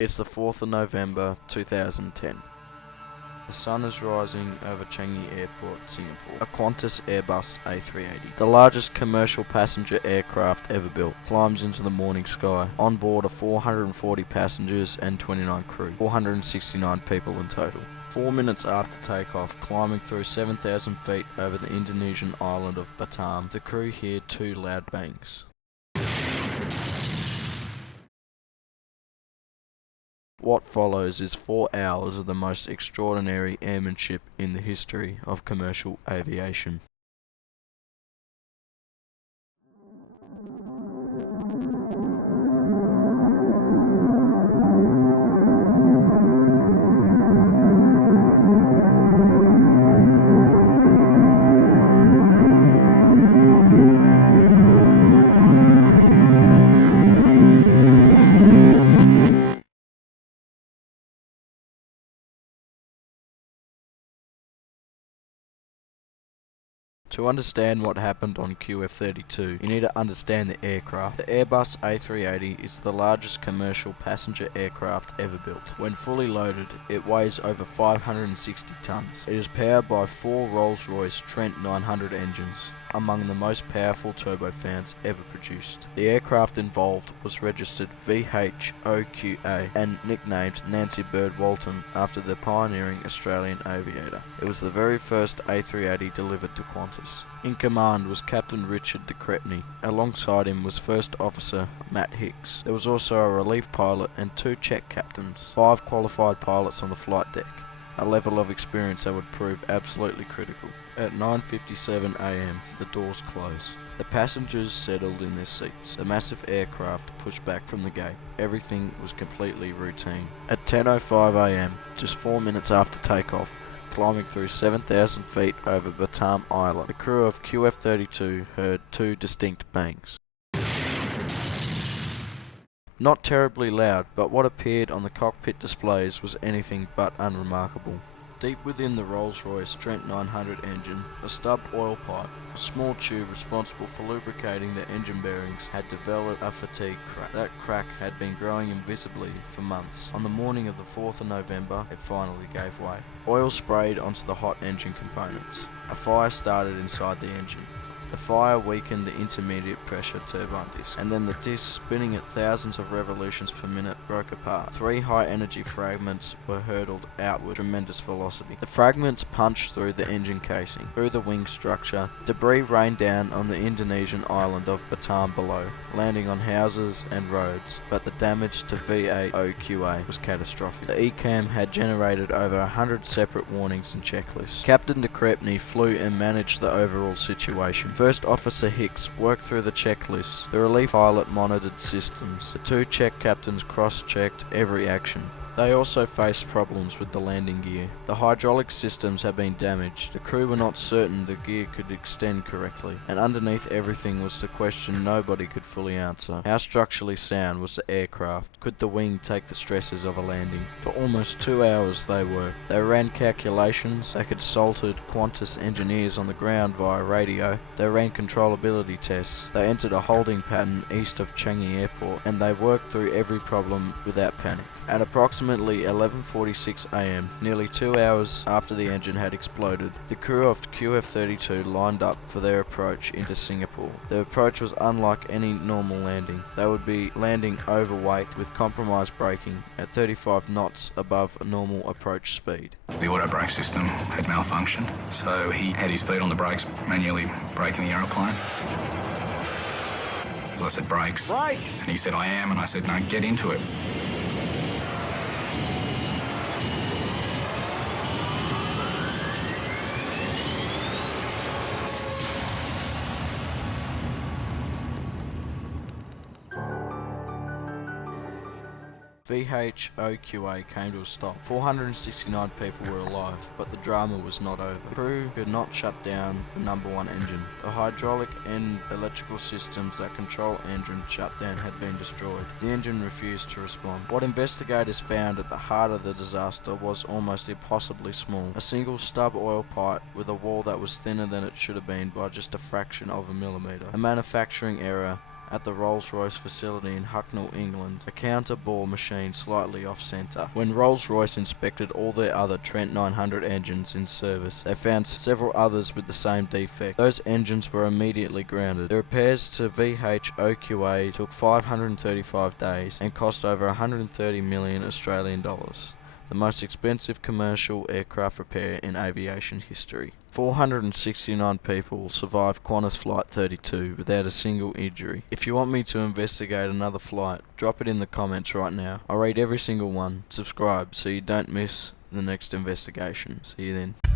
It's the 4th of November 2010. The sun is rising over Changi Airport, Singapore. A Qantas Airbus A380, the largest commercial passenger aircraft ever built, climbs into the morning sky. On board are 440 passengers and 29 crew, 469 people in total. 4 minutes after takeoff, climbing through 7,000 feet over the Indonesian island of Batam, the crew hear two loud bangs. What follows is 4 hours of the most extraordinary airmanship in the history of commercial aviation. To understand what happened on QF32, you need to understand the aircraft. The Airbus A380 is the largest commercial passenger aircraft ever built. When fully loaded, it weighs over 560 tons. It is powered by 4 Rolls Royce Trent 900 engines, among the most powerful turbofans ever produced. The aircraft involved was registered VHOQA and nicknamed Nancy Bird Walton after the pioneering Australian aviator. It was the very first A380 delivered to Qantas. In command was Captain Richard de Crepney. Alongside him was First Officer Matt Hicks. There was also a relief pilot and 2 check captains, 5 qualified pilots on the flight deck, a level of experience that would prove absolutely critical. At 9:57 AM, the doors closed. The passengers settled in their seats. The massive aircraft pushed back from the gate. Everything was completely routine. At 10:05 AM, just 4 minutes after takeoff, climbing through 7,000 feet over Batam Island, the crew of QF32 heard 2 distinct bangs. Not terribly loud, but what appeared on the cockpit displays was anything but unremarkable. Deep within the Rolls Royce Trent 900 engine, a stub oil pipe, a small tube responsible for lubricating the engine bearings, had developed a fatigue crack. That crack had been growing invisibly for months. On the morning of the 4th of November, it finally gave way. Oil sprayed onto the hot engine components. A fire started inside the engine. The fire weakened the intermediate pressure turbine disc, and then the disc, spinning at thousands of revolutions per minute, broke apart. 3 high-energy fragments were hurtled outward at tremendous velocity. The fragments punched through the engine casing, through the wing structure. Debris rained down on the Indonesian island of Batam below, landing on houses and roads, but the damage to VHOQA was catastrophic. The ECAM had generated over 100 separate warnings and checklists. Captain de Crepney flew and managed the overall situation. First Officer Hicks worked through the checklists. The relief pilot monitored systems. The 2 check captains cross-checked every action. They also faced problems with the landing gear. The hydraulic systems had been damaged. The crew were not certain the gear could extend correctly. And underneath everything was the question nobody could fully answer. How structurally sound was the aircraft? Could the wing take the stresses of a landing? For almost 2 hours they worked. They ran calculations. They consulted Qantas engineers on the ground via radio. They ran controllability tests. They entered a holding pattern east of Changi Airport. And they worked through every problem without panic. At approximately 11:46 AM, nearly 2 hours after the engine had exploded, the crew of QF32 lined up for their approach into Singapore. Their approach was unlike any normal landing. They would be landing overweight with compromised braking at 35 knots above a normal approach speed. The auto brake system had malfunctioned, so he had his feet on the brakes, manually braking the aeroplane. As I said, brakes. Right. And he said, I am, and I said, no, get into it. VHOQA came to a stop. 469 people were alive, but the drama was not over. The crew could not shut down the number 1 engine. The hydraulic and electrical systems that control engine shutdown had been destroyed. The engine refused to respond. What investigators found at the heart of the disaster was almost impossibly small. A single stub oil pipe with a wall that was thinner than it should have been by just a fraction of a millimeter. A manufacturing error at the Rolls Royce facility in Hucknall, England, a counter bore machine slightly off-centre. When Rolls Royce inspected all their other Trent 900 engines in service, they found several others with the same defect. Those engines were immediately grounded. The repairs to VHOQA took 535 days and cost over 130 million Australian dollars, the most expensive commercial aircraft repair in aviation history. 469 people survived Qantas Flight 32 without a single injury. If you want me to investigate another flight, drop it in the comments right now. I'll read every single one. Subscribe so you don't miss the next investigation. See you then.